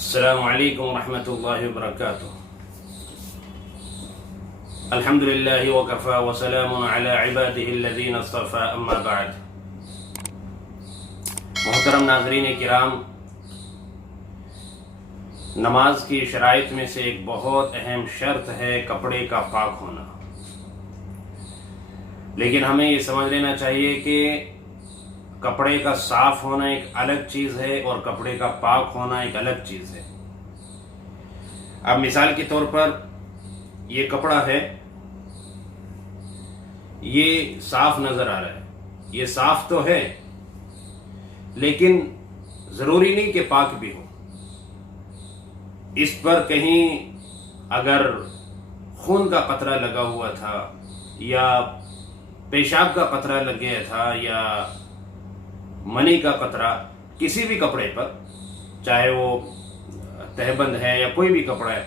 अस्सलामु अलैकुम रहमतुल्लाहि व बरकातुहू। अल्हम्दुलिल्लाहि व कफ़ा व सलामुन अला इबादिहि अल्लज़ीना इस्तफ़ा, अम्मा बाद। मोहतरम नाज़रीन किराम, नमाज की शराइत में से एक बहुत अहम शर्त है कपड़े का पाक होना। लेकिन हमें ये समझ लेना चाहिए कि कपड़े का साफ होना एक अलग चीज है और कपड़े का पाक होना एक अलग चीज है। अब मिसाल के तौर पर ये कपड़ा है, ये साफ नजर आ रहा है, ये साफ तो है लेकिन जरूरी नहीं कि पाक भी हो। इस पर कहीं अगर खून का कतरा लगा हुआ था या पेशाब का कतरा लग गया था या मनी का कतरा किसी भी कपड़े पर, चाहे वो तहबंद है या कोई भी कपड़ा है,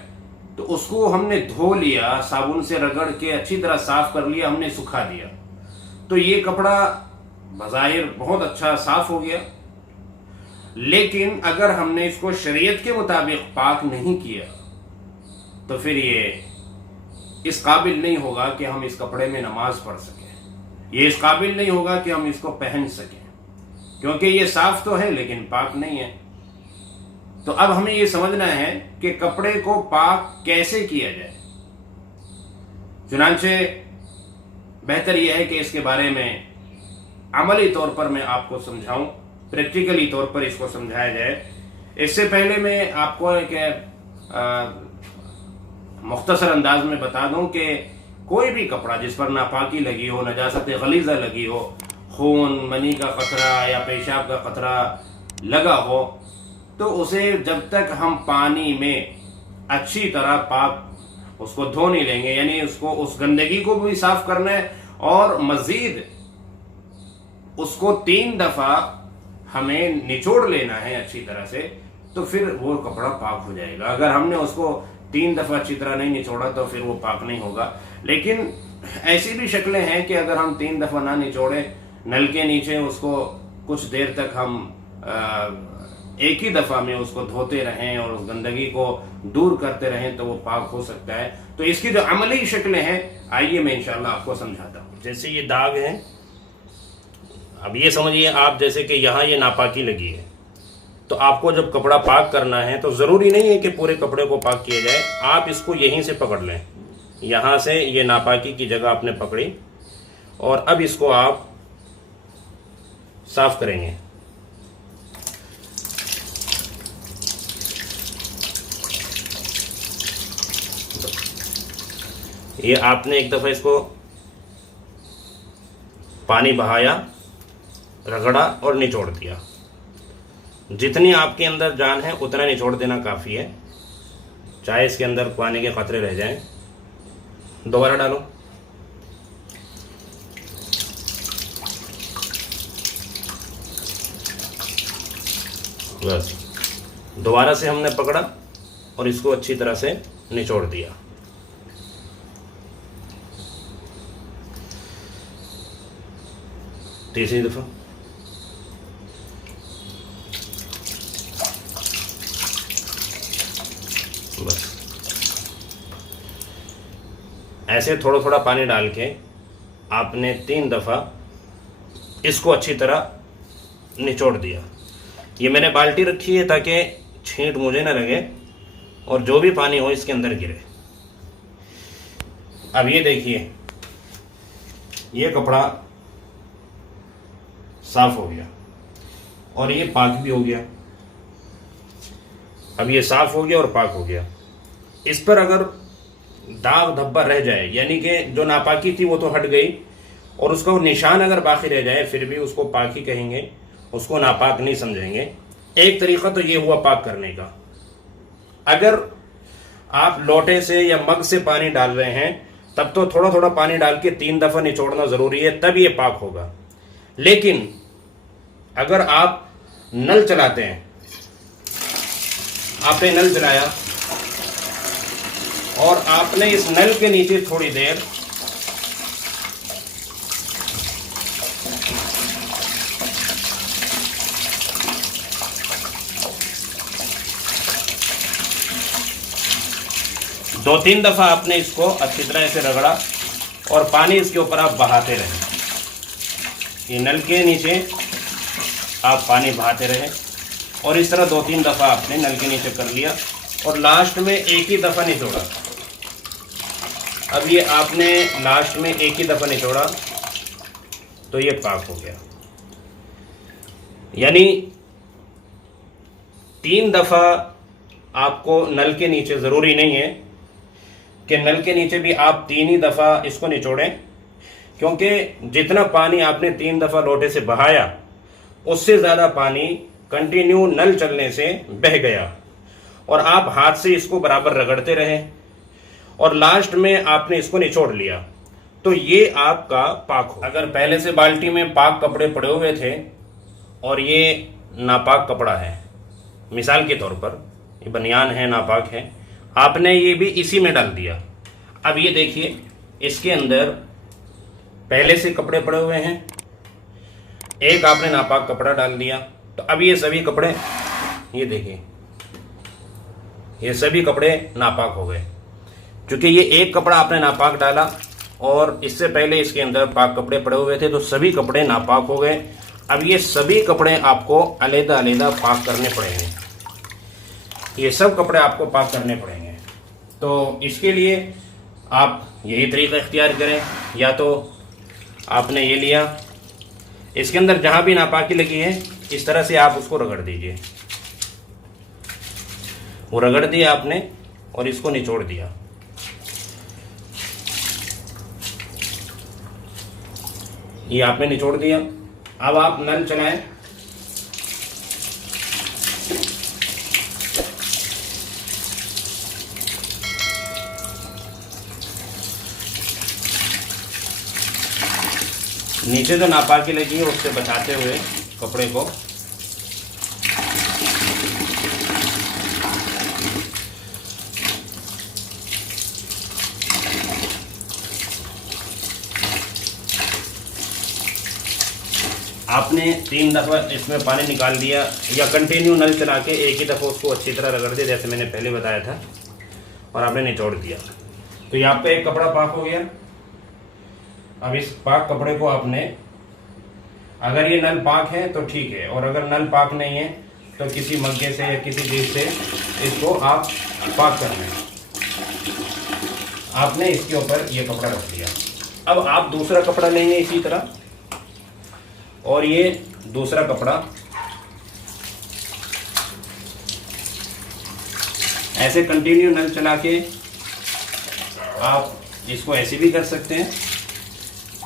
तो उसको हमने धो लिया, साबुन से रगड़ के अच्छी तरह साफ कर लिया, हमने सुखा दिया, तो ये कपड़ा बज़ाहिर बहुत अच्छा साफ हो गया। लेकिन अगर हमने इसको शरीयत के मुताबिक पाक नहीं किया तो फिर ये इस काबिल नहीं होगा कि हम इस कपड़े में नमाज पढ़ सकें, ये इस काबिल नहीं होगा कि हम इसको पहन सकें, क्योंकि ये साफ तो है लेकिन पाक नहीं है। तो अब हमें ये समझना है कि कपड़े को पाक कैसे किया जाए। चुनांचे बेहतर यह है कि इसके बारे में अमली तौर पर मैं आपको समझाऊं, प्रैक्टिकली तौर पर इसको समझाया जाए। इससे पहले मैं आपको एक मुख्तसर अंदाज में बता दूं कि कोई भी कपड़ा जिस पर नापाकी लगी हो, नजासत गलीजा लगी हो, खून, मनी का कतरा या पेशाब का कतरा लगा हो, तो उसे जब तक हम पानी में अच्छी तरह पाक उसको धो नहीं लेंगे, यानी उसको उस गंदगी को भी साफ करना है और मजीद उसको 3 दफा हमें निचोड़ लेना है अच्छी तरह से, तो फिर वो कपड़ा पाक हो जाएगा। अगर हमने उसको 3 दफा अच्छी तरह नहीं निचोड़ा तो फिर वो पाक नहीं होगा। लेकिन ऐसी भी शक्लें हैं कि अगर हम 3 दफा ना निचोड़े, नल के नीचे उसको कुछ देर तक हम एक ही दफा में उसको धोते रहें और उस गंदगी को दूर करते रहें तो वो पाक हो सकता है। तो इसकी जो अमली शक्लें हैं, आइए मैं इंशाल्लाह आपको समझाता हूँ। जैसे ये दाग है, अब ये समझिए आप, जैसे कि यहाँ ये नापाकी लगी है, तो आपको जब कपड़ा पाक करना है तो ज़रूरी नहीं है कि पूरे कपड़े को पाक किया जाए। आप इसको यहीं से पकड़ लें, यहाँ से ये नापाकी की जगह आपने पकड़ी और अब इसको आप साफ करेंगे। ये आपने एक दफ़ा इसको पानी बहाया, रगड़ा और निचोड़ दिया। जितनी आपके अंदर जान है उतना निचोड़ देना काफ़ी है, चाहे इसके अंदर पानी के कतरे रह जाएं। दोबारा डालो। बस दोबारा से हमने पकड़ा और इसको अच्छी तरह से निचोड़ दिया। तीसरी दफा। बस ऐसे थोड़ा थोड़ा पानी डाल के आपने 3 दफा इसको अच्छी तरह निचोड़ दिया। ये मैंने बाल्टी रखी है ताकि छींट मुझे ना लगे और जो भी पानी हो इसके अंदर गिरे। अब ये देखिए, ये कपड़ा साफ हो गया और ये पाक भी हो गया। अब ये साफ हो गया और पाक हो गया। इस पर अगर दाग धब्बा रह जाए, यानी कि जो नापाकी थी वो तो हट गई और उसका वो निशान अगर बाकी रह जाए, फिर भी उसको पाक ही कहेंगे, उसको नापाक नहीं समझेंगे। एक तरीका तो ये हुआ पाक करने का। अगर आप लोटे से या मग से पानी डाल रहे हैं तब तो थोड़ा थोड़ा पानी डाल के 3 दफा निचोड़ना जरूरी है, तब ये पाक होगा। लेकिन अगर आप नल चलाते हैं, आपने नल चलाया और आपने इस नल के नीचे थोड़ी देर 2-3 दफ़ा आपने इसको अच्छी तरह से रगड़ा और पानी इसके ऊपर आप बहाते रहें। ये नल के नीचे आप पानी बहाते रहें और इस तरह 2-3 दफ़ा आपने नल के नीचे कर लिया और लास्ट में एक ही दफ़ा निचोड़ा। अब ये आपने लास्ट में एक ही दफ़ा निचोड़ा तो ये पाक हो गया। यानी 3 दफ़ा आपको नल के नीचे, ज़रूरी नहीं है कि नल के नीचे भी आप 3 ही दफ़ा इसको निचोड़ें, क्योंकि जितना पानी आपने 3 दफ़ा लोटे से बहाया उससे ज़्यादा पानी कंटिन्यू नल चलने से बह गया और आप हाथ से इसको बराबर रगड़ते रहे और लास्ट में आपने इसको निचोड़ लिया तो ये आपका पाक हो। अगर पहले से बाल्टी में पाक कपड़े पड़े हुए थे और ये नापाक कपड़ा है, मिसाल के तौर पर ये बनियान है, नापाक है, आपने ये भी इसी में डाल दिया। अब ये देखिए इसके अंदर पहले से कपड़े पड़े हुए हैं, एक आपने नापाक कपड़ा डाल दिया, तो अब ये सभी कपड़े, ये देखिए ये सभी कपड़े नापाक हो गए, क्योंकि ये एक कपड़ा आपने नापाक डाला और इससे पहले इसके अंदर पाक कपड़े पड़े हुए थे, तो सभी कपड़े नापाक हो गए। अब ये सभी कपड़े आपको अलग अलग पाक करने पड़ेंगे, ये सब कपड़े आपको पाक करने पड़ेंगे। तो इसके लिए आप यही तरीका इख्तियार करें, या तो आपने ये लिया, इसके अंदर जहाँ भी नापाकी लगी है इस तरह से आप उसको रगड़ दीजिए, वो रगड़ दिया आपने और इसको निचोड़ दिया। ये आपने निचोड़ दिया। अब आप नल चलाएं, नीचे जो नापाकी लगी है उससे बचाते हुए कपड़े को आपने 3 दफ़ा इसमें पानी निकाल दिया या कंटिन्यू नल चला के एक ही दफ़ा उसको अच्छी तरह रगड़ दिया जैसे मैंने पहले बताया था और आपने निचोड़ दिया, तो ये आपका एक कपड़ा पाक हो गया। अब इस पाक कपड़े को आपने, अगर ये नल पाक है तो ठीक है, और अगर नल पाक नहीं है तो किसी मग्गे से या किसी चीज़ से इसको आप पाक कर लें। आपने इसके ऊपर ये कपड़ा रख दिया। अब आप दूसरा कपड़ा लेंगे इसी तरह, और ये दूसरा कपड़ा ऐसे कंटिन्यू नल चला के आप इसको ऐसे भी कर सकते हैं।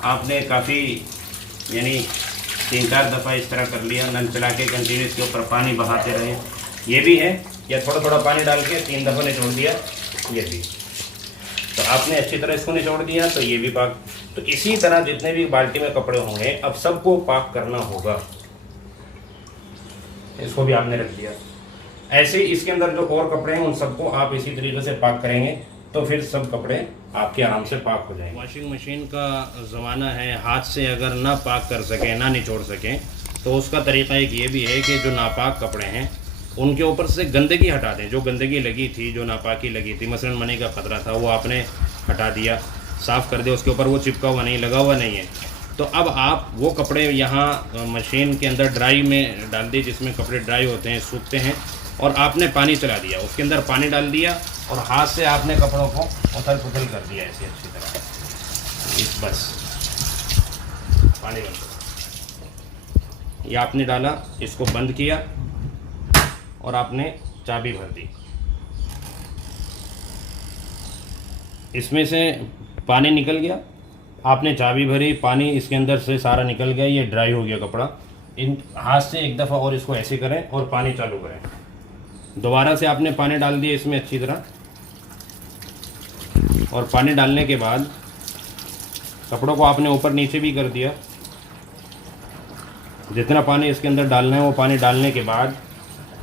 आपने काफ़ी यानी 3-4 दफ़ा इस तरह कर लिया, नल चला के कंटिन्यू इसके ऊपर पानी बहाते रहे, ये भी है, या थोड़ा थोड़ा पानी डाल के 3 दफ़ा निचोड़ दिया, ये भी। तो आपने अच्छी तरह इसको निचोड़ दिया तो ये भी पाक। तो इसी तरह जितने भी बाल्टी में कपड़े होंगे अब सबको पाक करना होगा। इसको भी आपने रख दिया। ऐसे इसके अंदर जो और कपड़े हैं उन सबको आप इसी तरीके से पाक करेंगे तो फिर सब कपड़े आपके आराम से पाक हो जाएंगे। वॉशिंग मशीन का ज़माना है, हाथ से अगर ना पाक कर सकें, ना निचोड़ सकें, तो उसका तरीका एक ये भी है कि जो नापाक कपड़े हैं उनके ऊपर से गंदगी हटा दें। जो गंदगी लगी थी, जो नापाकी लगी थी, मसलन मनी का ख़तरा था, वो आपने हटा दिया, साफ़ कर दिया, उसके ऊपर वो चिपका हुआ नहीं, लगा हुआ नहीं है। तो अब आप वो कपड़े यहाँ मशीन के अंदर ड्राई में डाल दिए, जिसमें कपड़े ड्राई होते हैं, सूखते हैं, और आपने पानी चला दिया, उसके अंदर पानी डाल दिया और हाथ से आपने कपड़ों को उथल पुथल कर दिया ऐसे अच्छी तरह, बस पानी बंद। ये आपने डाला, इसको बंद किया और आपने चाबी भर दी। इसमें से पानी निकल गया, आपने चाबी भरी, पानी इसके अंदर से सारा निकल गया, ये ड्राई हो गया कपड़ा। इन हाथ से एक दफ़ा और इसको ऐसे करें और पानी चालू करें। दोबारा से आपने पानी डाल दिया इसमें अच्छी तरह, और पानी डालने के बाद कपड़ों को आपने ऊपर नीचे भी कर दिया। जितना पानी इसके अंदर डालना है वो पानी डालने के बाद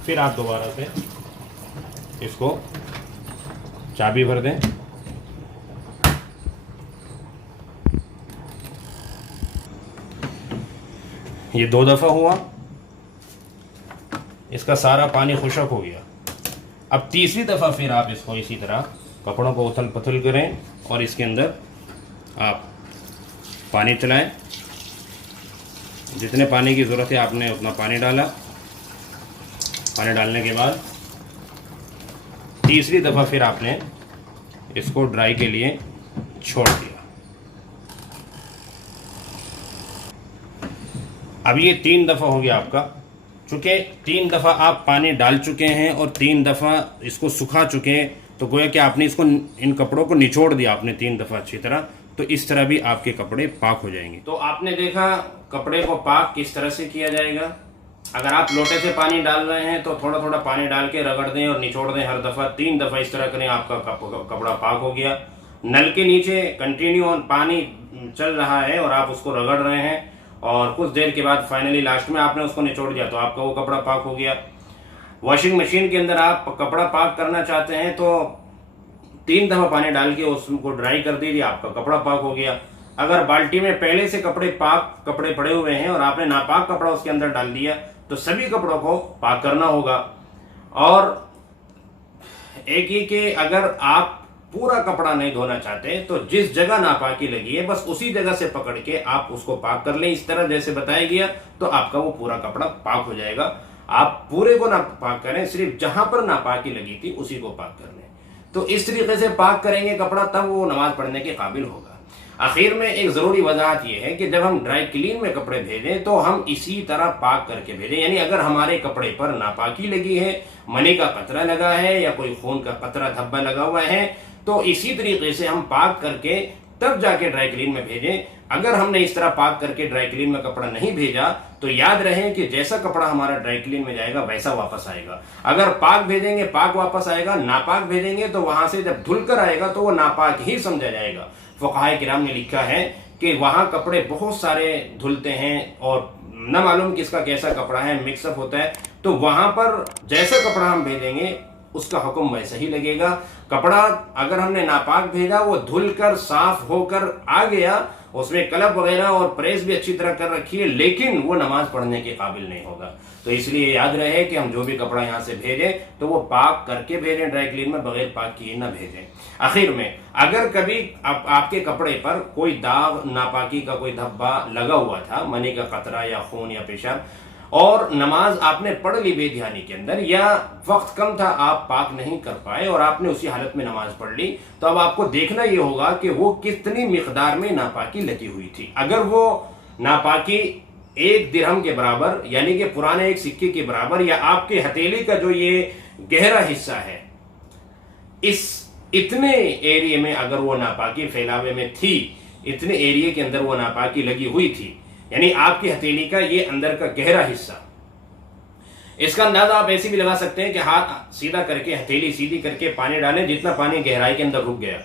फिर आप दोबारा से इसको चाबी भर दें। ये 2 दफ़ा हुआ, इसका सारा पानी खुशक हो गया। अब तीसरी दफ़ा फिर आप इसको इसी तरह कपड़ों को उथल पुथल करें और इसके अंदर आप पानी चलाएं। जितने पानी की ज़रूरत है आपने उतना पानी डाला। पानी डालने के बाद तीसरी दफ़ा फिर आपने इसको ड्राई के लिए छोड़ दिया। अब ये 3 दफ़ा हो गया आपका। चूँकि 3 दफ़ा आप पानी डाल चुके हैं और 3 दफ़ा इसको सुखा चुके हैं, तो गोया कि आपने इसको इन कपड़ों को निचोड़ दिया आपने 3 दफ़ा अच्छी तरह, तो इस तरह भी आपके कपड़े पाक हो जाएंगे। तो आपने देखा कपड़े को पाक किस तरह से किया जाएगा। अगर आप लोटे से पानी डाल रहे हैं तो थोड़ा थोड़ा पानी डाल के रगड़ दें और निचोड़ दें हर दफ़ा। 3 दफ़ा इस तरह करें, आपका कपड़ा पाक हो गया। नल के नीचे कंटिन्यू पानी चल रहा है और आप उसको रगड़ रहे हैं और कुछ देर के बाद फाइनली लास्ट में आपने उसको निचोड़ दिया, तो आपका वो कपड़ा पाक हो गया। वॉशिंग मशीन के अंदर आप कपड़ा पाक करना चाहते हैं तो 3 दफ़ा पानी डाल के उसको ड्राई कर दीजिए, आपका कपड़ा पाक हो गया। अगर बाल्टी में पहले से पाक कपड़े पड़े हुए हैं और आपने नापाक कपड़ा उसके अंदर डाल दिया, तो सभी कपड़ों को पाक करना होगा। और एक ही कि अगर आप पूरा कपड़ा नहीं धोना चाहते तो जिस जगह नापाकी लगी है बस उसी जगह से पकड़ के आप उसको पाक कर लें, इस तरह जैसे बताया गया, तो आपका वो पूरा कपड़ा पाक हो जाएगा। आप पूरे को ना पाक करें, सिर्फ जहां पर नापाकी लगी थी उसी को पाक कर लें। तो इस तरीके से पाक करेंगे कपड़ा, तब वो नमाज पढ़ने के काबिल होगा। आखिर में एक जरूरी वजाहत यह है कि जब हम ड्राई क्लीन में कपड़े भेजें तो हम इसी तरह पाक करके भेजें। यानी अगर हमारे कपड़े पर नापाकी लगी है, मनी का कतरा लगा है या कोई खून का कतरा धब्बा लगा हुआ है, तो इसी तरीके से हम पाक करके तब जाके ड्राई क्लीन में भेजें। अगर हमने इस तरह पाक करके ड्राई क्लीन में कपड़ा नहीं भेजा तो याद रहे कि जैसा कपड़ा हमारा ड्राई क्लीन में जाएगा वैसा वापस आएगा। अगर पाक भेजेंगे पाक वापस आएगा, नापाक भेजेंगे तो वहां से जब धुल कर आएगा तो वो नापाक ही समझा जाएगा। फुक़हाए किराम ने लिखा है कि वहां कपड़े बहुत सारे धुलते हैं और न मालूम किसका कैसा कपड़ा है, मिक्सअप होता है, तो वहां पर जैसा कपड़ा हम भेजेंगे उसका हुक्म वैसा ही लगेगा। कपड़ा अगर हमने नापाक भेजा, वो धुल कर साफ होकर आ गया, उसमें कलब वगैरह और प्रेस भी अच्छी तरह कर रखी है, लेकिन वो नमाज पढ़ने के काबिल नहीं होगा। तो इसलिए याद रहे कि हम जो भी कपड़ा यहाँ से भेजें तो वो पाक करके भेजें, ड्राई क्लीन में बगैर पाक किए ना भेजें। आखिर में अगर कभी आपके कपड़े पर कोई दाग, नापाकी का कोई धब्बा लगा हुआ था, मनी का कतरा या खून या पेशाब, और नमाज आपने पढ़ ली बेध्यानी के अंदर, या वक्त कम था आप पाक नहीं कर पाए और आपने उसी हालत में नमाज पढ़ ली, तो अब आपको देखना यह होगा कि वो कितनी मिकदार में नापाकी लगी हुई थी। अगर वो नापाकी 1 दिरहम के बराबर यानी कि पुराने एक सिक्के के बराबर, या आपके हथेली का जो ये गहरा हिस्सा है, इस इतने एरिया में अगर वो नापाकी फैलावे में थी, इतने एरिया के अंदर वो नापाकी लगी हुई थी, यानी आपकी हथेली का ये अंदर का गहरा हिस्सा, इसका अंदाजा आप ऐसे भी लगा सकते हैं कि हाथ सीधा करके, हथेली सीधी करके पानी डालें, जितना पानी गहराई के अंदर रुक गया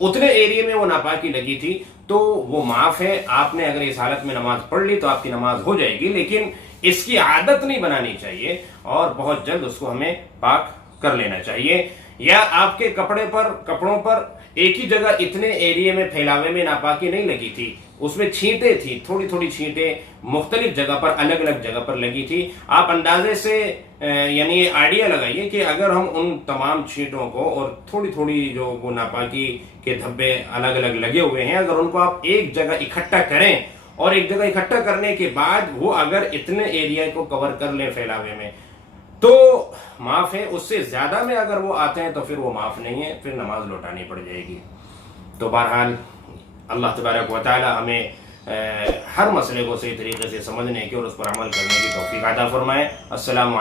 उतने एरिया में वो नापाकी लगी थी, तो वो माफ है। आपने अगर इस हालत में नमाज पढ़ ली तो आपकी नमाज हो जाएगी, लेकिन इसकी आदत नहीं बनानी चाहिए और बहुत जल्द उसको हमें पाक कर लेना चाहिए। या आपके कपड़ों पर एक ही जगह इतने एरिया में फैलावे में नापाकी नहीं लगी थी, उसमें छींटे थी, थोड़ी थोड़ी छींटे मुख्तलिफ जगह पर, अलग अलग जगह पर लगी थी। आप अंदाजे से यानी आइडिया लगाइए कि अगर हम उन तमाम छींटों को और थोड़ी थोड़ी जो वो नापाकी के धब्बे अलग अलग लगे हुए हैं, अगर उनको आप एक जगह इकट्ठा करें और एक जगह इकट्ठा करने के बाद वो अगर इतने एरिया को कवर कर ले फैलावे में, तो माफ है। उससे ज्यादा में अगर वो आते हैं तो फिर वो माफ नहीं है, फिर नमाज लौटानी पड़ जाएगी। तो बहरहाल अल्लाह तबारक व तआला हमें हर मसले को सही तरीके से समझने की और उस पर अमल करने की तौफीक अता फरमाए। अस्सलाम।